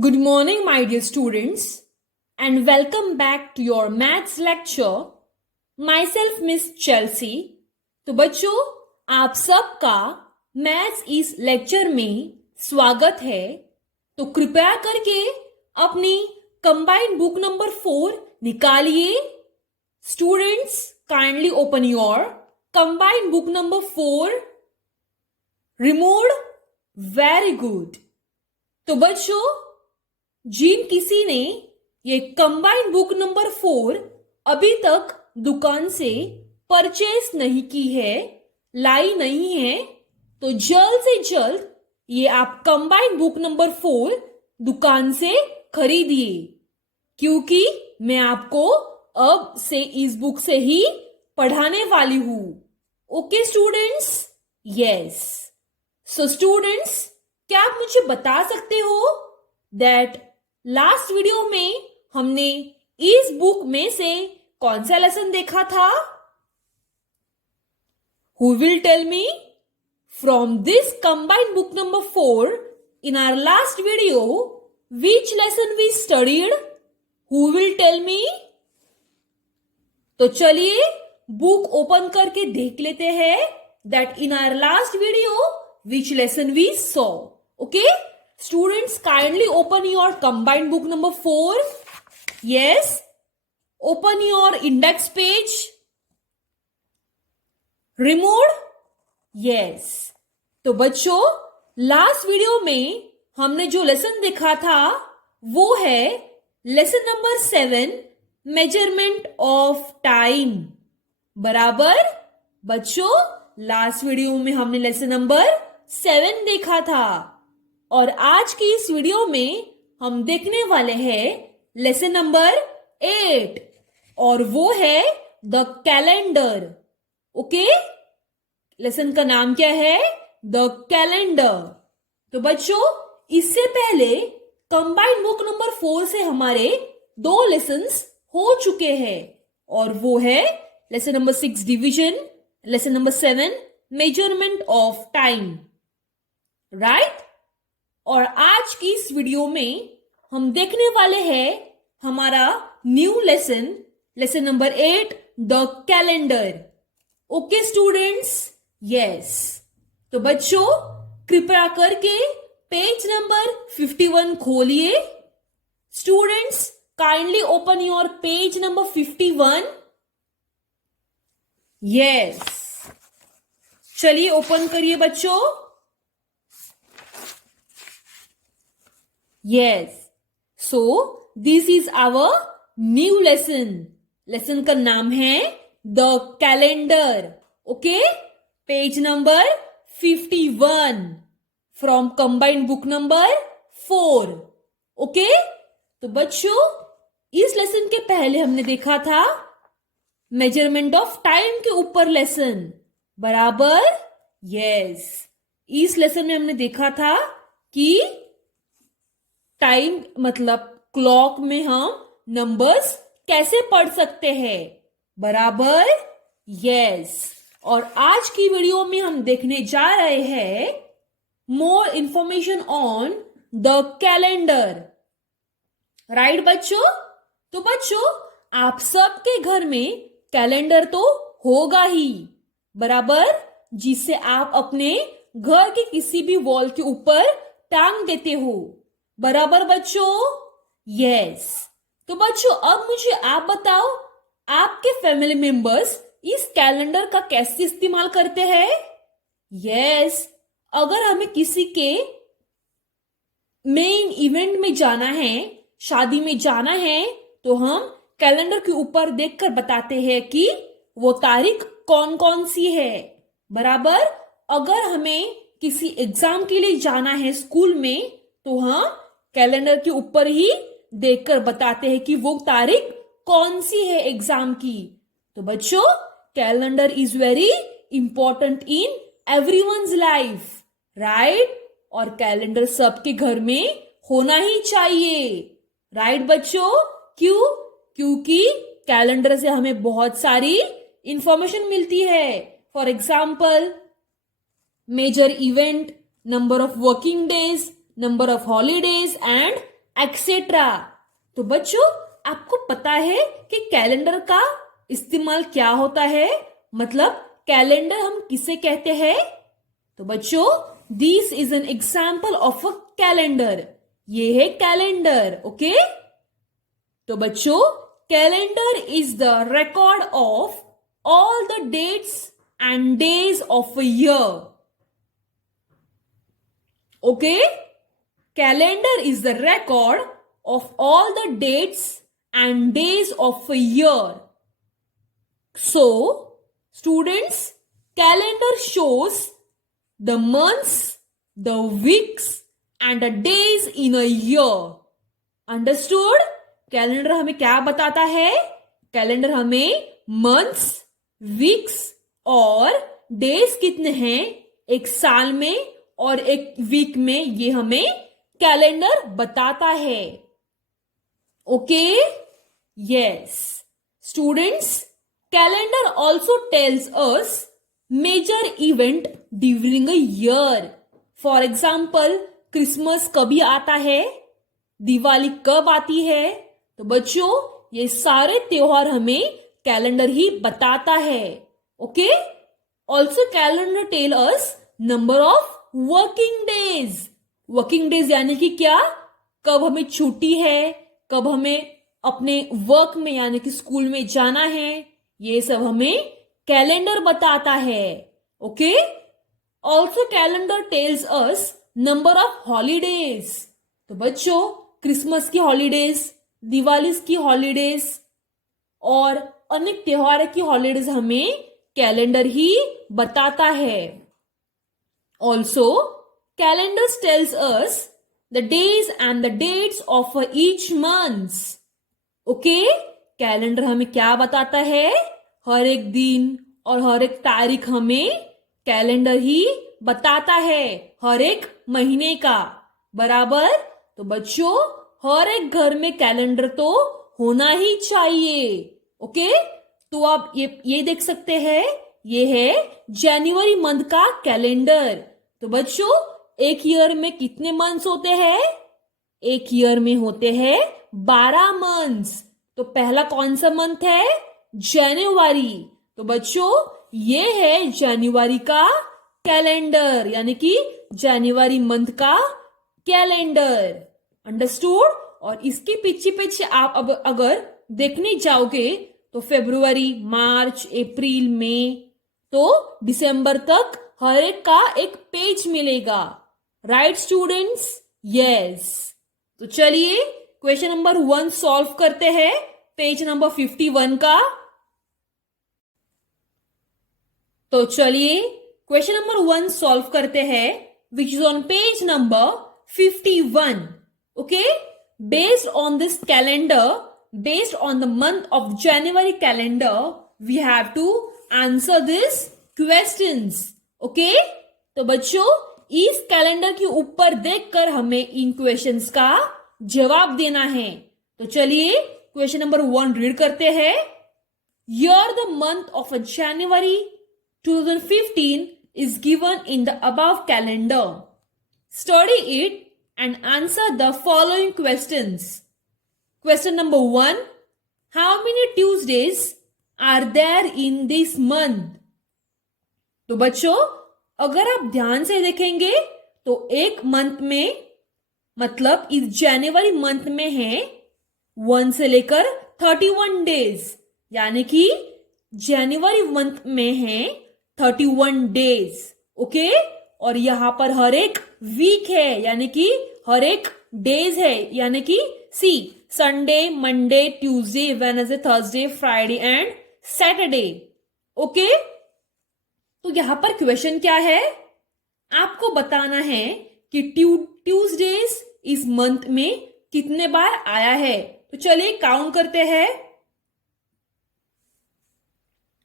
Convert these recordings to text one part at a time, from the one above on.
Good morning, my dear students, and welcome back to your maths lecture. Myself, Miss Chelsea. तो बच्चों, आप सबका maths इस lecture में स्वागत है। तो कृपया करके अपनी कंबाइंड बुक नंबर 4 निकालिए। Students, kindly open your combined book number 4. Removed, very good. तो बच्चों, जिन किसी ने ये कंबाइंड बुक नंबर 4 अभी तक दुकान से परचेस नहीं की है, लाई नहीं है, तो जल्द से जल्द ये आप कंबाइंड बुक नंबर 4 दुकान से खरीदिए, क्योंकि मैं आपको अब से इस बुक से ही पढ़ाने वाली हूं। Okay students? Yes. So students, क्या आप मुझे बता सकते हो दैट लास्ट वीडियो में हमने इस बुक में से कौन सा लेसन देखा था? Who will tell me? From this combined book number 4, in our last video, which lesson we studied? Who will tell me? तो चलिए बुक ओपन करके देख लेते हैं that in our last video, which lesson we saw. Okay? Students, kindly open your combined book number 4. Yes. Open your index page. Removed? Yes. तो बच्चों, last video में हमने जो लेसन देखा था वो है lesson number 7, measurement of time. बराबर? बच्चों, लास्ट वीडियो में हमने लेसन नंबर 7 देखा था और आज की इस वीडियो में हम देखने वाले हैं लेसन नंबर 8 और वो है द कैलेंडर। ओके? लेसन का नाम क्या है? The calendar. तो बच्चों, इससे पहले कंबाइंड बुक नंबर 4 से हमारे 2 लेसन्स हो चुके हैं और वो है lesson number 6 division, lesson number 7 measurement of time. Right? और आज की इस वीडियो में हम देखने वाले हैं हमारा new lesson, lesson number 8, the calendar. Okay students? Yes. तो बच्चों, कृपया करके पेज नंबर 51 खोलिए। Students, kindly open your page number 51। Yes, चलिए ओपन करिए बच्चों। Yes. So, this is our new lesson. Lesson का नाम है The Calendar. Okay? Page number 51 from combined book number 4. Okay? तो बच्चों, इस लेसन के पहले हमने देखा था मेजरमेंट ऑफ टाइम के ऊपर लेसन। बराबर? यस। इस लेसन में हमने देखा था कि टाइम मतलब क्लॉक में हम नंबर्स कैसे पढ़ सकते हैं। बराबर? यस। और आज की वीडियो में हम देखने जा रहे हैं more information on the calendar. Right बच्चों? तो बच्चों, आप सबके घर में कैलेंडर तो होगा ही। बराबर? जिसे आप अपने घर के किसी भी वॉल के ऊपर टांग देते हो। बराबर बच्चों? यस। तो बच्चों, अब मुझे आप बताओ, आपके फैमिली मेंबर्स इस कैलेंडर का कैसे इस्तेमाल करते हैं? यस। अगर हमें किसी के मेन इवेंट में जाना है, शादी में जाना है, तो हम कैलेंडर के ऊपर देखकर बताते हैं कि वो तारीख कौन कौन सी है। बराबर? अगर हमें किसी एग्जाम के लिए जाना है स्कूल में, तो हम कैलेंडर के ऊपर ही देखकर बताते हैं कि वो तारीख कौन सी है एग्जाम की। तो बच्चों, calendar is very important in everyone's life. Right? और कैलेंडर सबके घर में होना ही चाहिए। राइट बच्चों? क्यों? क्योंकि कैलेंडर से हमें बहुत सारी इंफॉर्मेशन मिलती है। For example, major event, number of working days, number of holidays and etcetera. तो बच्चों, आपको पता है कि कैलेंडर का इस्तेमाल क्या होता है, मतलब कैलेंडर हम किसे कहते हैं? तो बच्चों, this is an example of a calendar. ये है कैलेंडर, ओके। तो बच्चों, calendar is the record of all the dates and days of a year, okay. Calendar is the record of all the dates and days of a year. So, students, calendar shows the months, the weeks and the days in a year. Understood? Calendar हमें क्या बताता है? Calendar हमें months, weeks और days कितने हैं एक साल में और एक वीक में, ये हमें कैलेंडर बताता है, okay. Yes students, calendar also tells us major event during a year. For example, Christmas कभी आता है, दिवाली कब आती है। तो बच्चों, ये सारे त्योहार हमें कैलेंडर ही बताता है, okay. Also calendar tell us number of working days. Working days यानी कि क्या, कब हमें छुट्टी है, कब हमें अपने वर्क में यानी कि स्कूल में जाना है, ये सब हमें कैलेंडर बताता है, okay. Also calendar tells us number of holidays. तो बच्चों, क्रिसमस की हॉलीडेज, दिवाली की हॉलीडेज और अनेक त्योहार की हॉलीडेज हमें कैलेंडर ही बताता है। Also calendars tells us the days and the dates of each month, okay. Calendar हमें क्या बताता है? हर एक दिन और हर एक तारीख हमें कैलेंडर ही बताता है, हर एक महीने का, बराबर। तो बच्चों, हर एक घर में कैलेंडर तो होना ही चाहिए, ओके। तो आप ये देख सकते हैं, ये है जनवरी मंथ का कैलेंडर। तो बच्चों, एक ईयर में कितने मंथ्स होते हैं? एक ईयर में होते हैं 12 मंथ्स। तो पहला कौन सा मंथ है? जनवरी। तो बच्चों, ये है जनवरी का कैलेंडर, यानी कि जनवरी मंथ का कैलेंडर। अंडरस्टूड? और इसके पीछे पीछे आप अब अगर देखने जाओगे तो फरवरी, मार्च, अप्रैल, मई, तो दिसंबर तक हर एक का एक पेज मिलेगा, राइट स्टूडेंट्स? यस। तो चलिए क्वेश्चन नंबर 1 सॉल्व करते हैं, पेज नंबर 51 का। तो चलिए क्वेश्चन नंबर 1 सॉल्व करते हैं, which is on page number 51, okay. Based on this calendar, based on the month of January calendar, we have to answer this questions, okay. तो बच्चों, इस कैलेंडर के ऊपर देखकर हमें इन क्वेश्चंस का जवाब देना है। तो चलिए क्वेश्चन नंबर 1 रीड करते हैं। Year the month of January 2015 is given in the above calendar. Study it and answer the following questions. Question number 1. How many Tuesdays are there in this month? तो बच्चों, अगर आप ध्यान से देखेंगे तो एक मंथ में, मतलब इस जनवरी मंथ में है 1 से लेकर 31 डेज, यानी कि जनवरी मंथ में है 31 डेज, ओके। और यहां पर हर एक वीक है, यानी कि हर एक डेज है, यानी कि see Sunday, Monday, Tuesday, Wednesday, Thursday, Friday and Saturday, okay. तो यहां पर क्वेश्चन क्या है? आपको बताना है कि ट्यूसडेज इस मंथ में कितने बार आया है। तो चलिए काउंट करते हैं,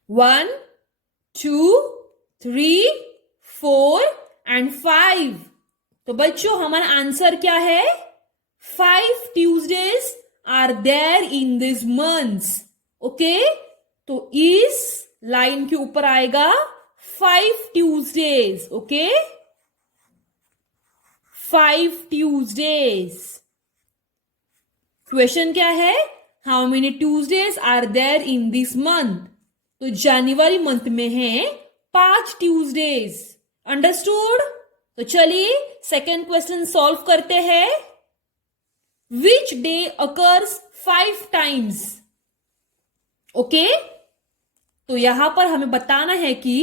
1, 2, 3, 4 एंड 5। तो बच्चों, हमारा आंसर क्या है? 5 Tuesdays are there in this months, okay. तो इस लाइन के ऊपर आएगा 5 ट्यूसडेज, ओके, 5 ट्यूसडेज। क्वेश्चन क्या है? How many Tuesdays are there in this month? तो जनवरी मंथ में है 5 ट्यूजडेज। अंडरस्टूड? तो चलिए सेकेंड क्वेश्चन सॉल्व करते हैं। Which day occurs 5 times? Okay, तो यहां पर हमें बताना है कि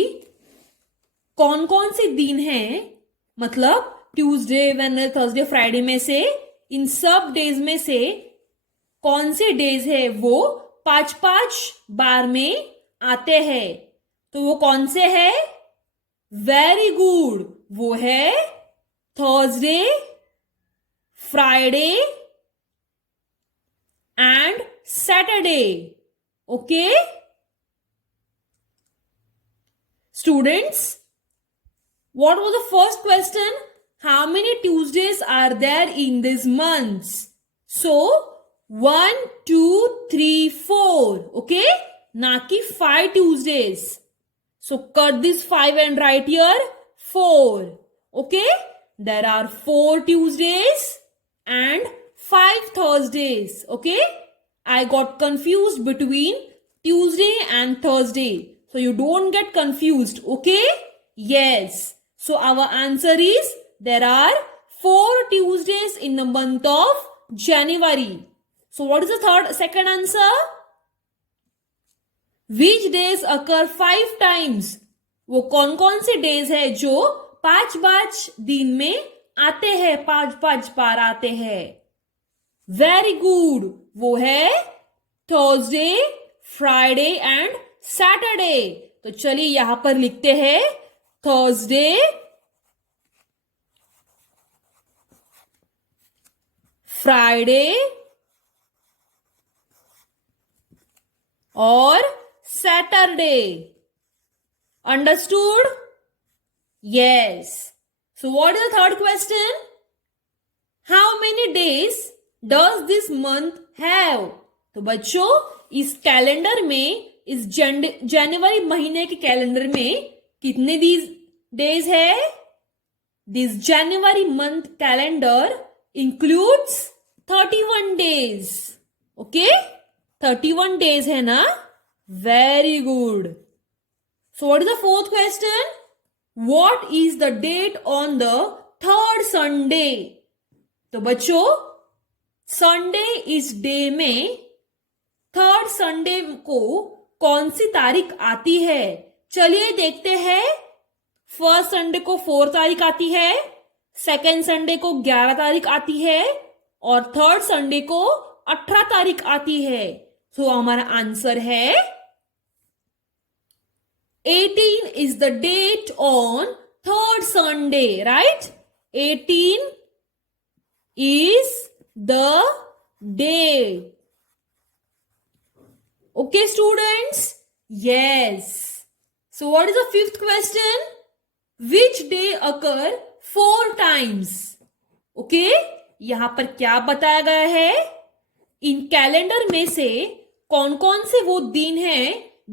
कौन कौन से दिन हैं, मतलब ट्यूसडे, वेडनेसडे, थर्सडे, फ्राइडे में से इन सब डेज में से कौन से डेज है वो 5-5 बार में आते हैं। तो वो कौन से है? वेरी गुड, वो है Thursday, Friday and Saturday. Okay students, what was the first question? How many Tuesdays are there in these months? So 1, 2, 3, 4. Okay, ना कि 5 Tuesdays. So cut this 5 and write here 4. Okay, there are 4 Tuesdays and 5 Thursdays. Okay, I got confused between Tuesday and Thursday, so you don't get confused. Okay, yes. So our answer is there are 4 Tuesdays in the month of January. So what is the second answer? Which days occur 5 times? वो कौन कौन से days है जो 5-5 दिन में आते हैं, 5-5 बार आते हैं? वेरी गुड, वो है थर्सडे, फ्राइडे एंड सैटरडे। तो चलिए यहां पर लिखते हैं थर्सडे, फ्राइडे और Saturday. Understood? Yes. So what is the third question? How many days does this month have? तो बच्चों इस कैलेंडर में, इस जनवरी महीने के कैलेंडर में कितने डेज है? This January month calendar includes 31 days. Okay, 31 days है ना? Very good. So what is the fourth question? What is the date on the third Sunday? तो बच्चों संडे इस डे में, थर्ड संडे को कौन सी तारीख आती है? चलिए देखते हैं। फर्स्ट संडे को 4 तारीख आती है, सेकेंड संडे को 11 तारीख आती है और थर्ड संडे को 18 तारीख आती है। तो हमारा आंसर है 18 is the date on third Sunday, right? 18 is the day. Okay, students? Yes. So what is the fifth question? Which day occur 4 times? Okay, यहां पर क्या बताया गया है? इन कैलेंडर में से कौन कौन से वो दिन हैं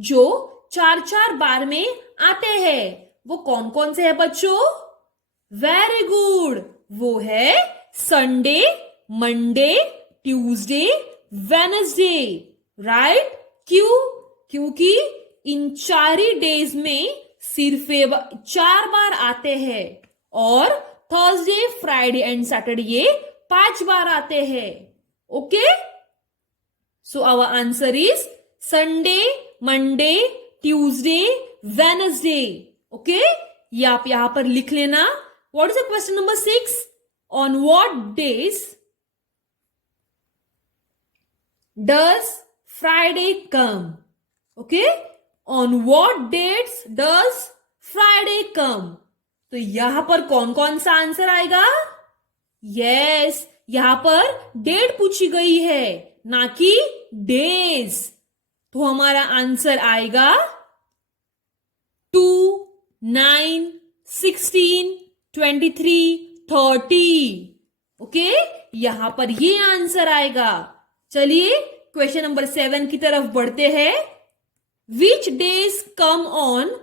जो 4-4 बार में आते हैं? वो कौन कौन से है बच्चों? वेरी गुड, वो है Sunday, Monday, Tuesday, Wednesday. Right? क्यों? क्योंकि इन 4 ही डेज में सिर्फ 4 बार आते हैं और थर्सडे, फ्राइडे एंड सैटरडे ये 5 बार आते हैं। Okay, so our answer is Sunday, Monday, Tuesday, Wednesday. Okay, ये आप यहां पर लिख लेना। What is the question number 6? On what days does Friday come? Okay, on what dates does Friday come? तो यहां पर कौन कौन सा आंसर आएगा? यस, यहां पर डेट पूछी गई है, ना कि डेज। तो हमारा आंसर आएगा 2, 9, 16, 23, 30। ओके, यहां पर ये आंसर आएगा। चलिए क्वेश्चन नंबर 7 की तरफ बढ़ते हैं। Which days come on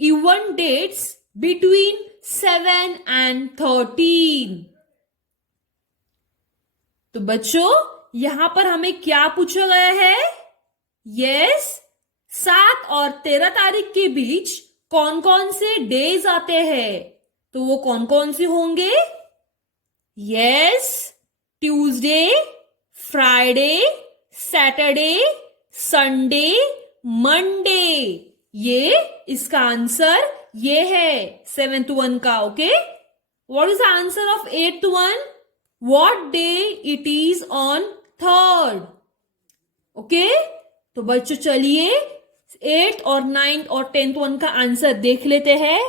even dates between 7 and 13? तो बच्चों यहां पर हमें क्या पूछा गया है? यस, 7 और 13 तारीख के बीच कौन कौन से डेज आते हैं? तो वो कौन कौन से होंगे? Yes, Tuesday, Friday, Saturday, Sunday, Monday. ये इसका आंसर ये है 7th वन का। Okay, what is the answer of 8th one? What day it is on 3rd? Okay, तो बच्चों चलिए 8th और 9th और 10th वन का आंसर देख लेते हैं।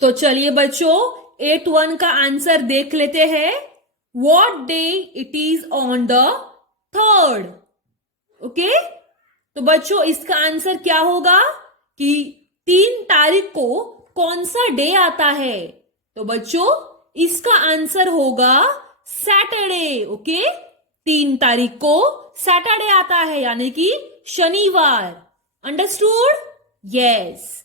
तो चलिए बच्चों 8th वन का आंसर देख लेते हैं। What day it is on the 3rd? Okay, तो बच्चों इसका आंसर क्या होगा कि 3 तारीख को कौन सा डे आता है? तो बच्चों इसका आंसर होगा सैटरडे। ओके, 3 तारीख को सैटरडे आता है, यानी कि शनिवार। अंडरस्टूड? यस।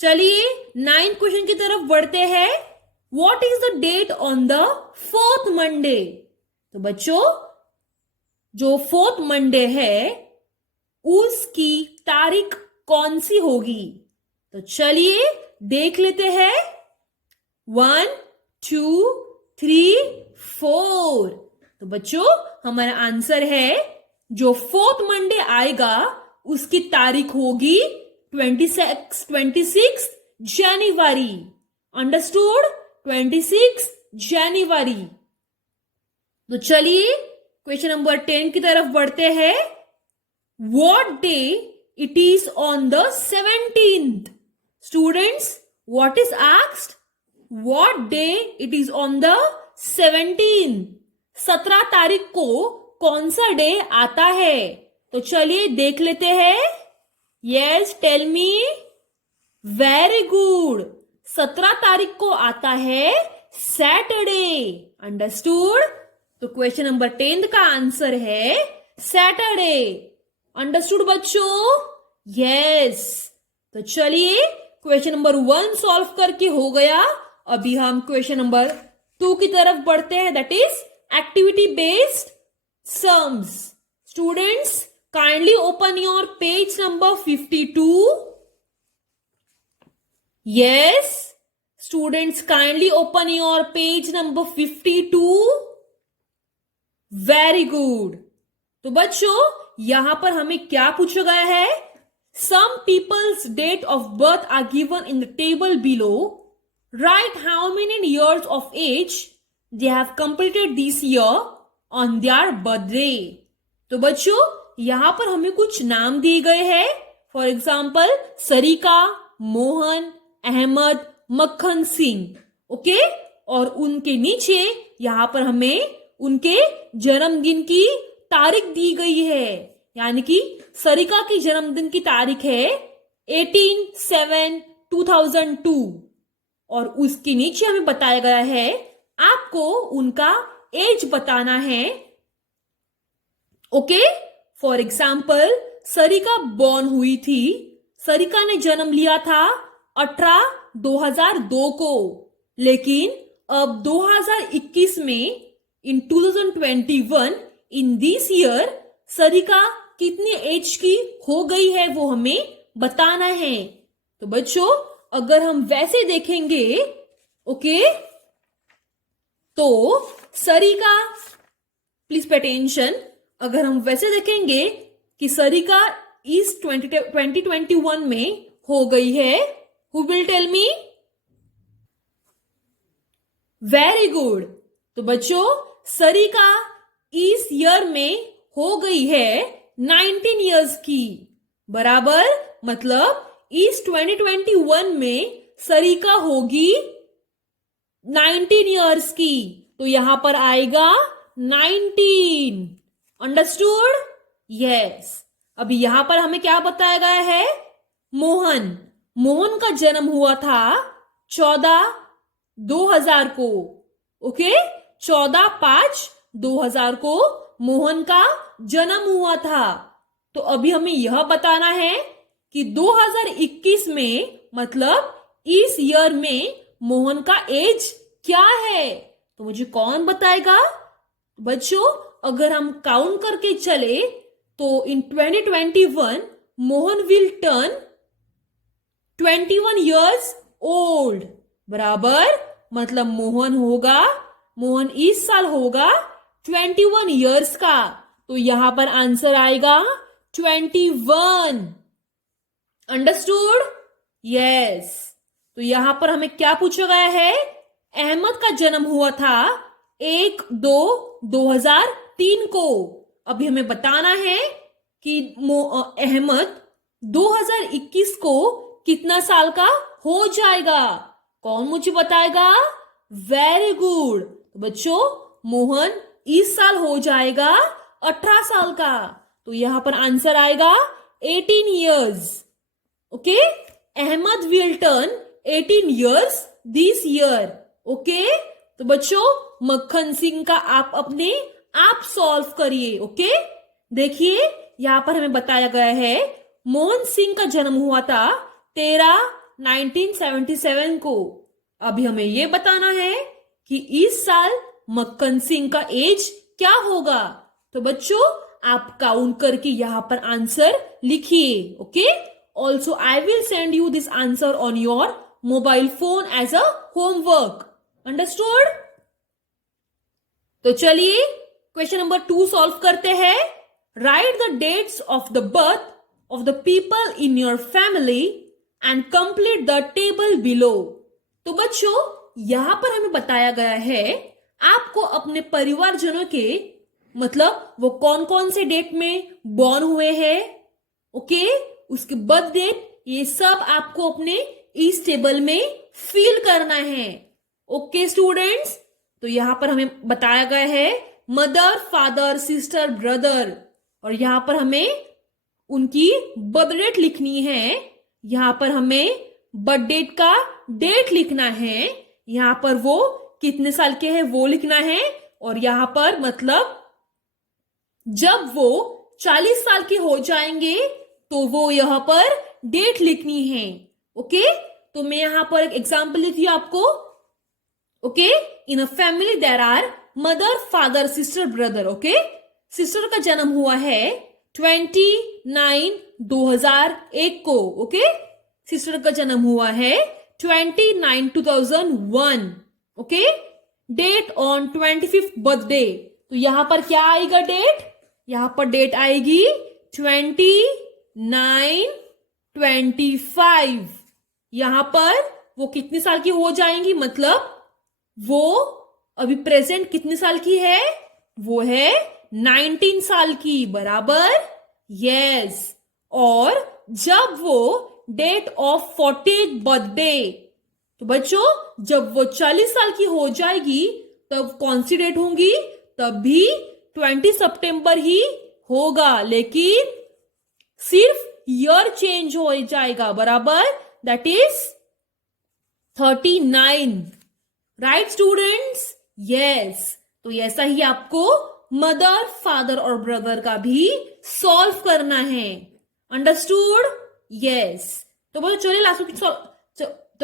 चलिए 9th क्वेश्चन की तरफ बढ़ते हैं। What is the date on the 4th Monday? तो बच्चों जो 4th मंडे है उसकी तारीख कौन सी होगी? तो चलिए देख लेते हैं। 1, 2, 3, 4। तो बच्चों हमारा आंसर है जो 4th मंडे आएगा उसकी तारीख होगी 26 जनवरी। अंडरस्टूड? 26 जनवरी। तो चलिए क्वेश्चन नंबर 10 की तरफ बढ़ते हैं। What day it is on the 17th? Students, what is asked? What day it is on the 17th? 17 तारीख को कौन सा डे आता है? तो चलिए देख लेते हैं। Yes, tell me. Very good. 17 तारीख को आता है सैटरडे। अंडरस्टूड? तो क्वेश्चन नंबर 10 का आंसर है सैटरडे। अंडरस्टूड बच्चों? यस। तो चलिए क्वेश्चन नंबर 1 सॉल्व करके हो गया। अभी हम क्वेश्चन नंबर 2 की तरफ बढ़ते हैं, that is activity based sums. Students kindly open your page number 52। Yes students, kindly open your page number 52। Very good. तो बच्चों यहां पर हमें क्या पूछा गया है? Some peoples date of birth are given in the table below. Right how many years of age they have completed this year on their birthday. तो बच्चों यहां पर हमें कुछ नाम दिए गए हैं। फॉर एग्जाम्पल सरिका, मोहन, अहमद, मक्खन सिंह। ओके, और उनके नीचे यहां पर हमें उनके जन्मदिन की तारीख दी गई है, यानी कि सरिका की जन्मदिन की तारीख है 18/7/2002 और उसके नीचे हमें बताया गया है आपको उनका एज बताना है। Okay, for example Sarika born हुई थी, सरिका ने जन्म लिया था 18/2002 को, लेकिन अब 2021 में इन 2021 इन दिस ईयर सरिका कितने एज की हो गई है वो हमें बताना है। तो बच्चों अगर हम वैसे देखेंगे, ओके, तो सरिका, प्लीज पे अटेंशन, अगर हम वैसे देखेंगे कि सरिका इस 2021 में हो गई है, who will tell me? Very good. तो बच्चों सरिका इस ईयर में हो गई है 19 इयर्स की, बराबर, मतलब इस 2021 में सरिका होगी 19 इयर्स की, तो यहां पर आएगा 19। अंडरस्टूड? यस। अभी यहां पर हमें क्या बताया गया है? मोहन का जन्म हुआ था 14/2000 को। ओके, 14/5/2000 को मोहन का जन्म हुआ था। तो अभी हमें यह बताना है कि 2021 में, मतलब इस ईयर में मोहन का एज क्या है। तो मुझे कौन बताएगा? बच्चों, अगर हम काउंट करके चले तो इन 2021 Mohan will turn 21 years old. बराबर, मतलब मोहन इस साल होगा 21 years का, तो यहां पर आंसर आएगा 21. अंडरस्टूड? यस. तो यहां पर हमें क्या पूछा गया है? अहमद का जन्म हुआ था 1/2/2003 को. अभी हमें बताना है कि अहमद 2021 को कितना साल का हो जाएगा. कौन मुझे बताएगा? Very good. तो बच्चों, मोहन इस साल हो जाएगा 18 साल का, तो यहां पर आंसर आएगा 18 years. Okay, Ahmed will turn 18 years this year. Okay, तो बच्चों, मक्खन सिंह का आप अपने आप सॉल्व करिए. ओके, देखिए यहां पर हमें बताया गया है मोहन सिंह का जन्म हुआ था 13/1977 को. अभी हमें यह बताना है कि इस साल मक्खन सिंह का एज क्या होगा. तो बच्चों, आप काउंट करके यहां पर आंसर लिखिए. Okay, also I will send you this answer on your mobile phone as a homework. Understood? तो चलिए क्वेश्चन नंबर 2 सॉल्व करते हैं. Write the dates of the birth of the people in your family and complete the table below. तो बच्चों, यहां पर हमें बताया गया है आपको अपने परिवारजनों के, मतलब वो कौन कौन से डेट में बॉर्न हुए हैं, ओके, उसके बर्थ डेट, ये सब आपको अपने इस टेबल में फिल करना है. ओके स्टूडेंट्स, तो यहां पर हमें बताया गया है मदर, फादर, सिस्टर, ब्रदर, और यहां पर हमें उनकी बर्थ डेट लिखनी है. यहां पर हमें बर्थ डेट का डेट लिखना है. यहां पर वो कितने साल के हैं वो लिखना है. और यहां पर मतलब जब वो 40 साल के हो जाएंगे तो वो यहां पर डेट लिखनी है. ओके, तो मैं यहां पर एक एग्जाम्पल लिखती हूं आपको. Okay, in a family there are mother, father, sister, brother. Okay, sister का जन्म हुआ है 29/2001 को. ओके, सिस्टर का जन्म हुआ है 29/2001. Okay, date on 25th birthday. तो यहां पर क्या आएगा डेट? यहां पर डेट आएगी 29/25. यहां पर वो कितने साल की हो जाएंगी, मतलब वो अभी प्रेजेंट कितने साल की है? वो है 19 साल की. बराबर, यस. और जब वो डेट ऑफ 40th बर्थडे, तो बच्चों जब वो 40 साल की हो जाएगी तब कौन सी डेट होंगी? तब भी 20 सितंबर ही होगा, लेकिन सिर्फ ईयर चेंज हो जाएगा. बराबर, that is 39. Right students? Yes. तो ऐसा ही आपको मदर, फादर और ब्रदर का भी सॉल्व करना है. अंडरस्टूड? यस. तो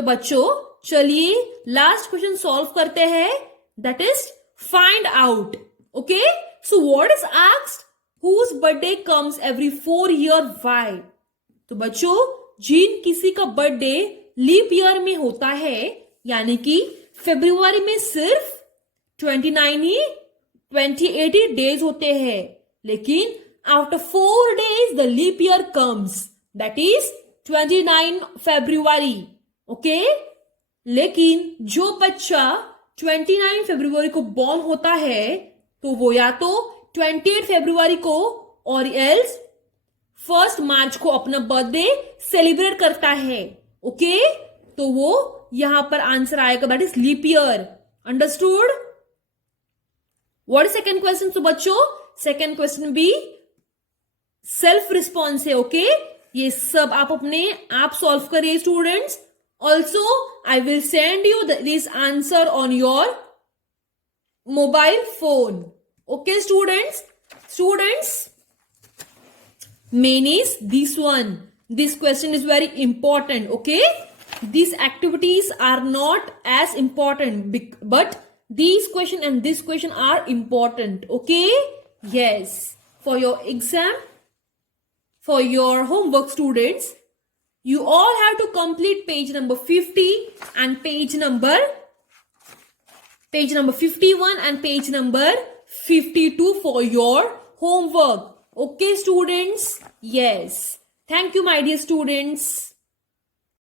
बच्चों चलिए लास्ट क्वेश्चन सॉल्व करते हैं. That is find out. Okay, so what is asked? Whose birthday comes every 4 year? Why? तो बच्चों, जिन किसी का बर्थडे लीप ईयर में होता है, यानी कि फरवरी में सिर्फ 28 डेज होते हैं, लेकिन after 4 days the leap year comes, that is 29 February. Okay, लेकिन जो बच्चा 29 फरवरी को बॉर्न होता है तो वो या तो 28 फरवरी को और एल्स 1 मार्च को अपना बर्थडे सेलिब्रेट करता है. ओके, तो वो यहां पर आंसर आएगा, that is leap year. Understood? What is second question? तो बच्चों सेकेंड क्वेश्चन भी सेल्फ रिस्पॉन्स है. ओके, ये सब आप अपने आप सॉल्व करिए students. Also I will send you this answer on your mobile phone. Okay students, main is this one. This question is very important. Okay, these activities are not as important, but these question and this question are important. Okay? Yes. For your exam, for your homework, students, you all have to complete page number 50 and page number 51 and page number 52 for your homework. Okay, students? Yes. Thank you, my dear students.